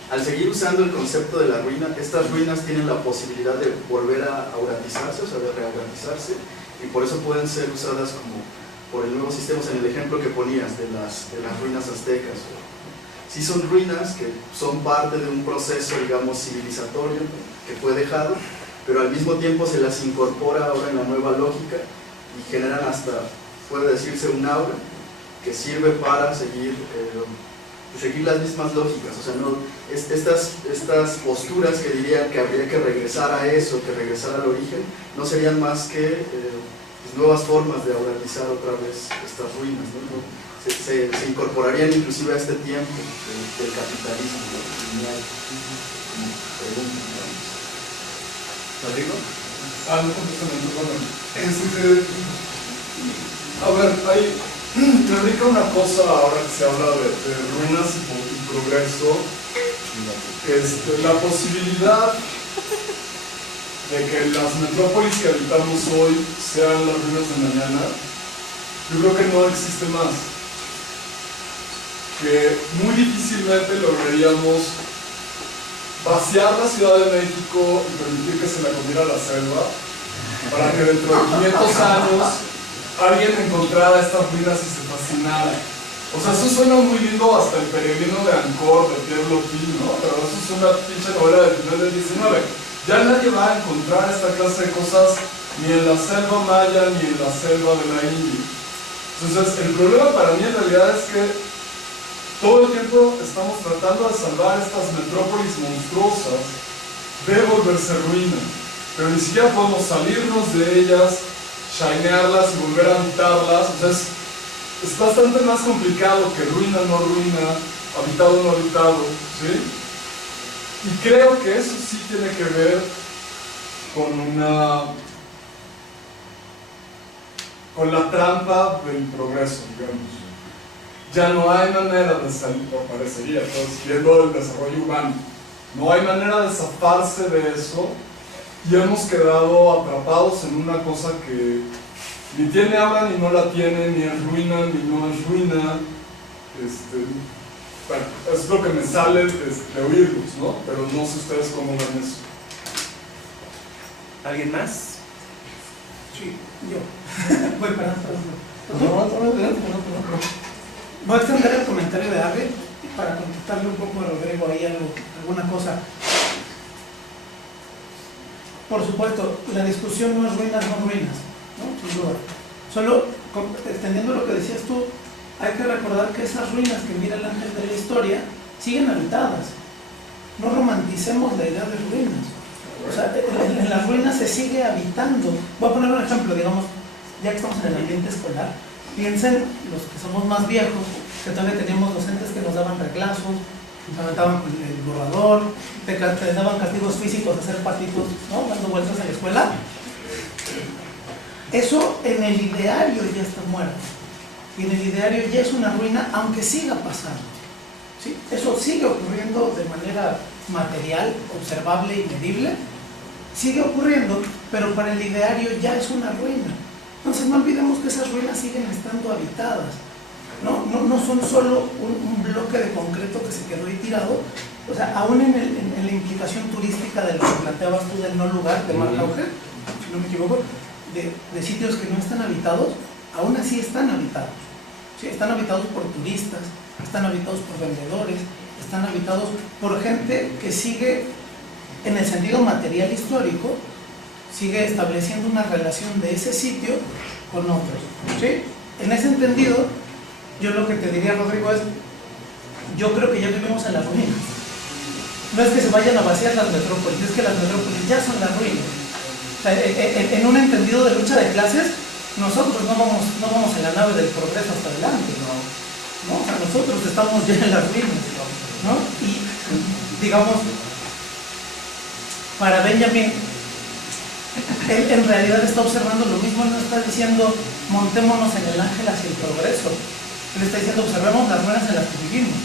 al seguir usando el concepto de la ruina, estas ruinas tienen la posibilidad de volver a auratizarse, o sea, de reauratizarse, y por eso pueden ser usadas como por el nuevo sistema, en el ejemplo que ponías de las ruinas aztecas. Sí son ruinas que son parte de un proceso, digamos, civilizatorio que fue dejado, pero al mismo tiempo se las incorpora ahora en la nueva lógica y generan hasta, puede decirse, un aura que sirve para seguir las mismas lógicas. O sea, no, estas posturas que dirían que habría que regresar a eso, que regresar al origen, no serían más que nuevas formas de auratizar otra vez estas ruinas, ¿no? Se incorporarían inclusive a este tiempo del capitalismo lineal. ¿Rodrigo? No completamente, bueno. A ver, me ubica una cosa ahora que se habla de ruinas y progreso, la posibilidad de que las metrópolis que habitamos hoy sean las ruinas de mañana. Yo creo que no existe más. Que muy difícilmente lograríamos vaciar la Ciudad de México y permitir que se la comiera la selva para que dentro de 500 años alguien encontrara estas ruinas y se fascinara. O sea, eso suena muy lindo hasta El peregrino de Angkor, de Pierre Loti, ¿no? Pero eso es una pinche novela del final del 19. Ya nadie va a encontrar esta clase de cosas ni en la selva maya ni en la selva de la India. Entonces, el problema para mí en realidad es que todo el tiempo estamos tratando de salvar estas metrópolis monstruosas de volverse ruina, pero ni siquiera podemos salirnos de ellas, shinearlas y volver a habitarlas. O sea, es bastante más complicado que ruina, no ruina, habitado, no habitado, ¿sí? Y creo que eso sí tiene que ver con la trampa del progreso, digamos. Ya no hay manera de salir, o parecería, entonces, viendo el desarrollo humano, no hay manera de zafarse de eso, y hemos quedado atrapados en una cosa que ni tiene aura ni no la tiene, ni es ruina ni no es ruina. Bueno, es lo que me sale de oírlos, ¿no? Pero no sé ustedes cómo ven eso. ¿Alguien más? Sí, yo. Voy para Voy a extender el comentario de Ave para contestarle un poco a Rodrigo ahí alguna cosa. Por supuesto, la discusión no es ruinas, no ruinas, ¿no? Sin duda. Solo extendiendo lo que decías tú, hay que recordar que esas ruinas que mira el ángel de la historia siguen habitadas. No romanticemos la idea de ruinas. O sea, en las ruinas se sigue habitando. Voy a poner un ejemplo, digamos, ya que estamos en el ambiente escolar. Piensen, los que somos más viejos, que todavía teníamos docentes que nos daban reglazos, nos aventaban el borrador, te daban castigos físicos, hacer patitos, ¿no? Dando vueltas en la escuela. Eso en el ideario ya está muerto. Y en el ideario ya es una ruina, aunque siga pasando, ¿sí? Eso sigue ocurriendo de manera material, observable y medible. Sigue ocurriendo, pero para el ideario ya es una ruina. Entonces no olvidemos que esas ruinas siguen estando habitadas. No son solo un bloque de concreto que se quedó ahí tirado. O sea, aún en la implicación turística de lo que planteabas tú del no lugar de Mark Auger, si no me equivoco, de sitios que no están habitados, aún así están habitados. ¿Sí? Están habitados por turistas, están habitados por vendedores, están habitados por gente que sigue, en el sentido material histórico, sigue estableciendo una relación de ese sitio con otros. ¿Sí? En ese entendido, yo lo que te diría, Rodrigo, es, yo creo que ya vivimos en las ruinas. No es que se vayan a vaciar las metrópolis, es que las metrópolis ya son las ruinas. O sea, en un entendido de lucha de clases, nosotros no vamos en la nave del progreso hasta adelante, ¿no? O sea, nosotros estamos ya en las ruinas, ¿no? Y, digamos, para Benjamin, él en realidad está observando lo mismo. Él no está diciendo montémonos en el ángel hacia el progreso. Él está diciendo observemos las ruinas en las que vivimos,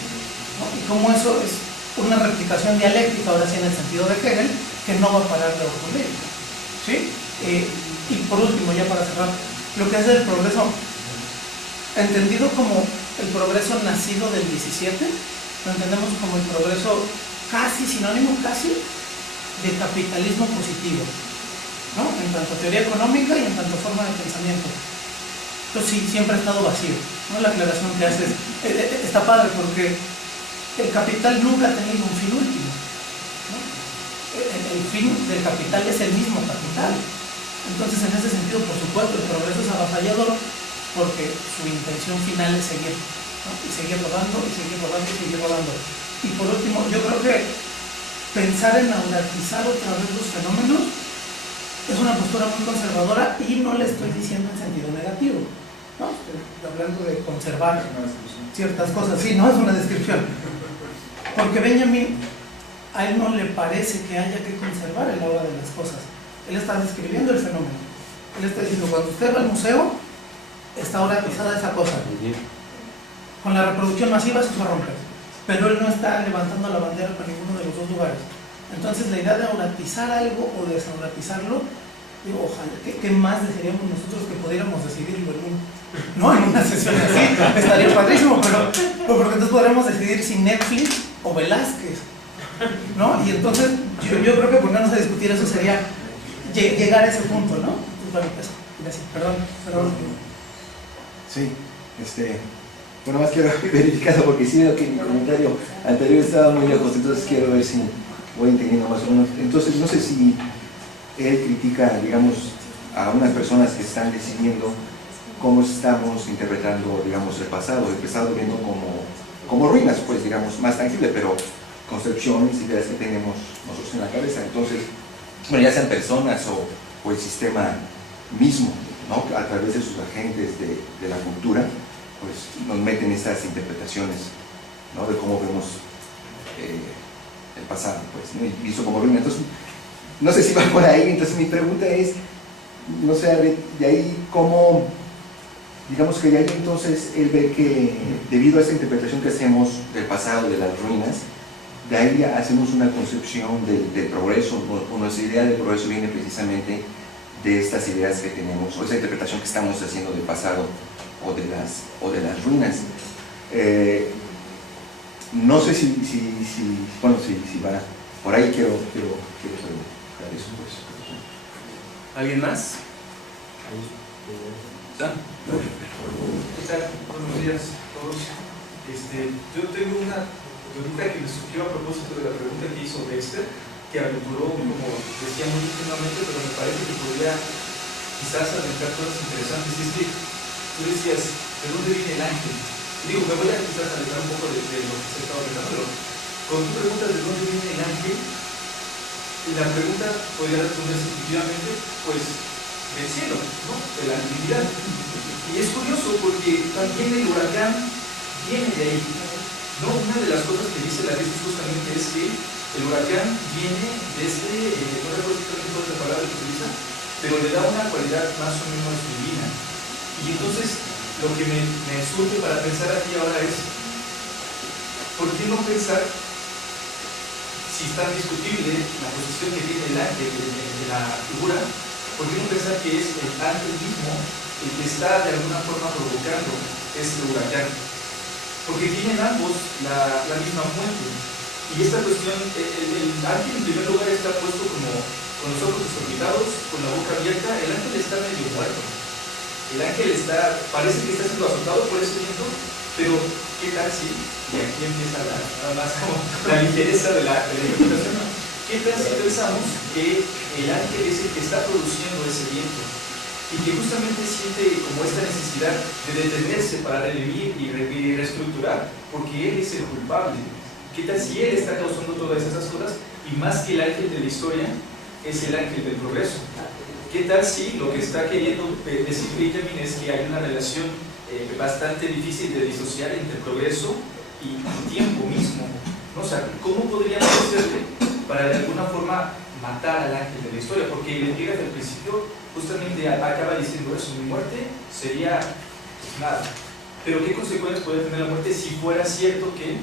¿no? Y cómo eso es una replicación dialéctica, ahora sí en el sentido de Hegel, que no va a parar de ocurrir, ¿sí? Y por último, ya para cerrar, lo que es el progreso, entendido como el progreso nacido del 17, lo entendemos como el progreso casi sinónimo, casi, de capitalismo positivo, ¿no? En tanto teoría económica y en tanto forma de pensamiento. Esto sí, siempre ha estado vacío, ¿no? La aclaración que haces está padre porque el capital nunca ha tenido un fin último, ¿no? El fin del capital es el mismo capital. Entonces, en ese sentido, por supuesto, el progreso es avasallador porque su intención final es seguir, ¿no? Y seguir rodando, y seguir rodando, y seguir rodando. Y por último, yo creo que pensar en auratizar otra vez los fenómenos es una postura muy conservadora, y no le estoy diciendo en sentido negativo, ¿no? Estoy hablando de conservar ciertas cosas. Sí, no es una descripción. Porque Benjamin, a él no le parece que haya que conservar el aura de las cosas. Él está describiendo el fenómeno. Él está diciendo, cuando usted va al museo, está auratizada esa cosa. Con la reproducción masiva eso se rompe. Pero él no está levantando la bandera para ninguno de los dos lugares. Entonces la idea de auratizar algo o desauratizarlo, digo, ojalá, ¿qué más desearíamos nosotros que pudiéramos decidirlo en una sesión así? Estaría padrísimo, pero porque entonces podríamos decidir si Netflix o Velázquez, ¿no? Y entonces yo creo que ponernos a discutir eso sería llegar a ese punto, ¿no? Entonces, bueno, eso, gracias, perdón. Sí, bueno, más quiero verificarlo porque sí veo que mi comentario anterior estaba muy lejos, entonces quiero ver si voy entendiendo más o menos. Entonces, no sé si él critica, digamos, a unas personas que están decidiendo cómo estamos interpretando, digamos, el pasado viendo como ruinas, pues, digamos, más tangible, pero concepciones, ideas que tenemos nosotros en la cabeza. Entonces, bueno, ya sean personas o el sistema mismo, ¿no? A través de sus agentes de la cultura, pues nos meten estas interpretaciones, ¿no? De cómo vemos el pasado, pues, ¿no? Y visto como ruina. Entonces, no sé si va por ahí. Entonces mi pregunta es, no sé, de ahí cómo, digamos que de ahí entonces él ve que debido a esta interpretación que hacemos del pasado, de las ruinas, de ahí hacemos una concepción del progreso, o nuestra idea del progreso viene precisamente de estas ideas que tenemos, o esa interpretación que estamos haciendo del pasado o de las ruinas. No sé si va por ahí, quiero preguntar eso, pues. ¿Alguien más? ¿Qué tal? Buenos días a todos. Yo tengo una pregunta que me surgió a propósito de la pregunta que hizo Dexter, que aventuró, como decía, muy íntimamente, pero me parece que podría quizás aventar cosas interesantes. Y es que tú decías, ¿de dónde viene el ángel? Digo, me voy a quizás alejar un poco de lo que se estaba hablando, pero cuando tú preguntas de dónde viene el ángel, la pregunta podría responderse efectivamente, pues, del cielo, ¿no? De la divinidad. Y es curioso porque también el huracán viene de ahí, ¿no? Una de las cosas que dice la tesis justamente es que el huracán viene desde, no recuerdo exactamente cuál es la palabra que utiliza, pero le da una cualidad más o menos divina. Y entonces, lo que me surge para pensar aquí ahora es, ¿por qué no pensar, si es tan discutible la posición que tiene el ángel de la figura, ¿por qué no pensar que es el ángel mismo el que está de alguna forma provocando este huracán? Porque tienen ambos la misma fuente. Y esta cuestión, el ángel en primer lugar está puesto como con los ojos desorbitados, con la boca abierta. El ángel está medio muerto. El ángel parece que está siendo azotado por ese viento, pero ¿qué tal si? Y aquí empieza nada más como la ligereza de la interpretación. ¿Qué tal si pensamos que el ángel es el que está produciendo ese viento? Y que justamente siente como esta necesidad de detenerse para revivir y reestructurar, porque él es el culpable. ¿Qué tal si él está causando todas esas cosas? Y más que el ángel de la historia, es el ángel del progreso. ¿Qué tal si lo que está queriendo decir Benjamin es que hay una relación bastante difícil de disociar entre progreso y tiempo mismo, ¿no? O sea, ¿cómo podríamos hacerle para de alguna forma matar al ángel de la historia? Porque el epígrafe al principio justamente acaba diciendo eso: mi muerte sería pues, nada. Pero ¿qué consecuencias puede tener la muerte si fuera cierto que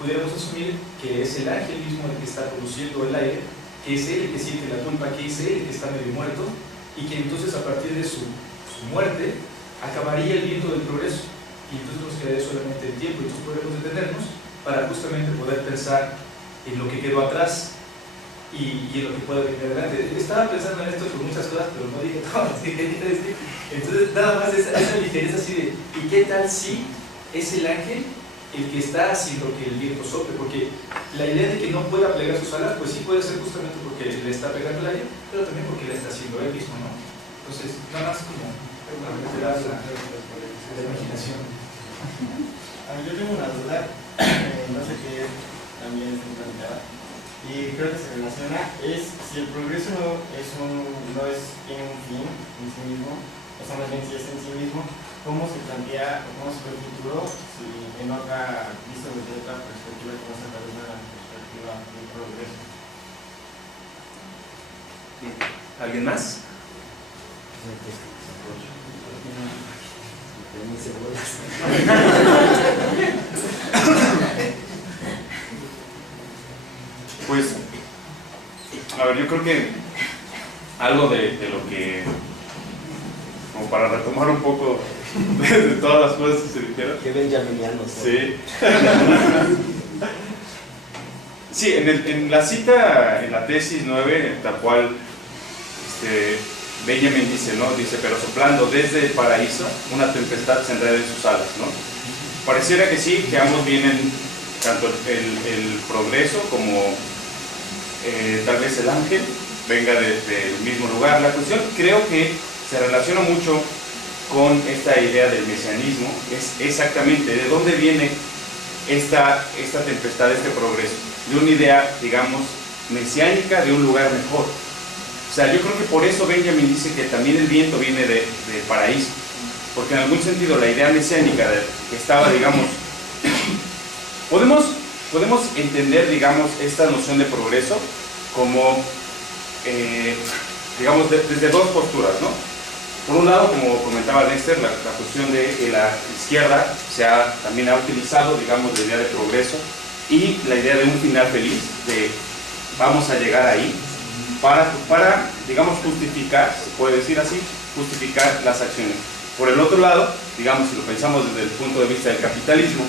pudiéramos asumir que es el ángel mismo el que está produciendo el aire, que es él el que siente la culpa, que es él el que está medio muerto, y que entonces a partir de su muerte acabaría el viento del progreso, y entonces nos quedaría solamente el tiempo, y entonces podremos detenernos para justamente poder pensar en lo que quedó atrás y en lo que puede venir adelante. Estaba pensando en esto con muchas cosas, pero no dije todo. Entonces nada más esa ligereza así de, ¿y qué tal si es el ángel el que está haciendo que el viento sople? Porque la idea de que no pueda plegar sus alas, pues sí puede ser justamente porque le está pegando el aire, pero también porque le está haciendo él mismo, ¿no? Entonces, nada más como para mejorar la imaginación. Yo tengo una duda, no sé qué también es planteada, y creo que se relaciona, es si el progreso tiene un fin en sí mismo, o sea, más bien si es en sí mismo, ¿cómo se plantea, cómo se ve el futuro si en otra, visto desde otra perspectiva que no sea tal vez una perspectiva del progreso? ¿Alguien más? Pues, a ver, yo creo que algo de lo que, como para retomar un poco de todas las cosas que se dijeron. Qué benjaminianos. Sí. Sí, en la cita, en la tesis 9, tal cual, Benjamin dice, ¿no? Dice, pero soplando desde el paraíso, una tempestad se enreda en sus alas, ¿no? Pareciera que sí, que ambos vienen, tanto el progreso como tal vez el ángel, venga del mismo lugar. La cuestión creo que se relaciona mucho con esta idea del mesianismo, es exactamente de dónde viene esta tempestad, este progreso, de una idea, digamos, mesiánica de un lugar mejor. O sea, yo creo que por eso Benjamin dice que también el viento viene del paraíso, porque en algún sentido la idea mesiánica que estaba, digamos, podemos entender, digamos, esta noción de progreso como, digamos, desde dos posturas, ¿no? Por un lado, como comentaba Néstor, la cuestión de que la izquierda también ha utilizado, digamos, la idea de progreso y la idea de un final feliz, de vamos a llegar ahí, para digamos, justificar, se puede decir así, justificar las acciones. Por el otro lado, digamos, si lo pensamos desde el punto de vista del capitalismo,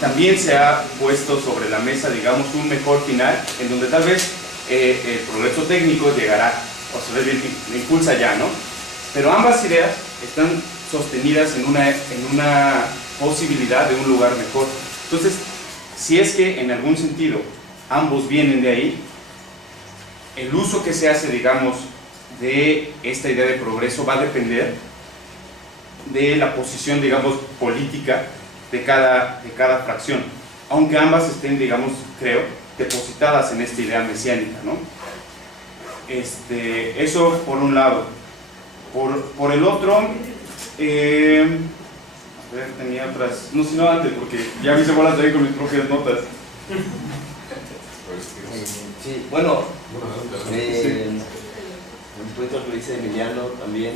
también se ha puesto sobre la mesa, digamos, un mejor final, en donde tal vez el progreso técnico llegará, o se impulsa ya, ¿no? Pero ambas ideas están sostenidas en una posibilidad de un lugar mejor. Entonces, si es que en algún sentido ambos vienen de ahí, el uso que se hace, digamos, de esta idea de progreso va a depender de la posición, digamos, política de cada fracción, aunque ambas estén, digamos, creo, depositadas en esta idea mesiánica, ¿no? Eso por un lado. Por el otro, a ver, tenía otras, no sé, no antes, porque ya me hice bolas de ahí con mis propias notas. Sí, bueno, respecto a lo que dice Emiliano también,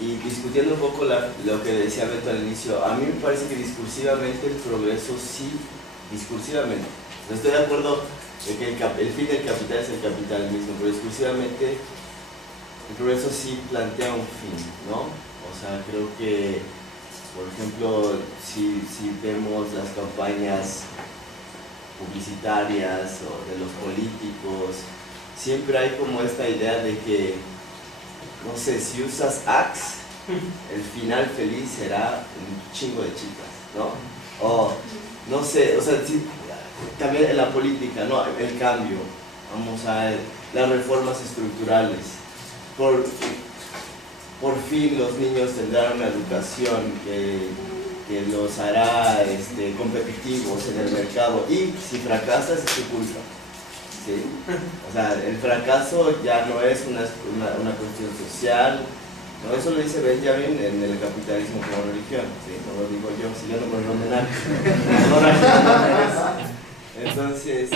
y discutiendo un poco lo que decía Beto al inicio, a mí me parece que discursivamente el progreso sí, discursivamente, no estoy de acuerdo de que el fin del capital es el capital mismo, pero discursivamente el progreso sí plantea un fin, ¿no? O sea, creo que, por ejemplo, si vemos las campañas publicitarias o de los políticos, siempre hay como esta idea de que, no sé, si usas Axe, el final feliz será un chingo de chicas, ¿no? O, no sé, o sea, también en la política, ¿no? El cambio, vamos a las reformas estructurales. Por fin los niños tendrán una educación que los hará competitivos en el mercado, y si fracasas es tu culpa, ¿sí? O sea, el fracaso ya no es una cuestión social, ¿no? Eso lo dice Benjamin en el capitalismo como religión, ¿sí? No lo digo yo, siguiendo con el orden. Entonces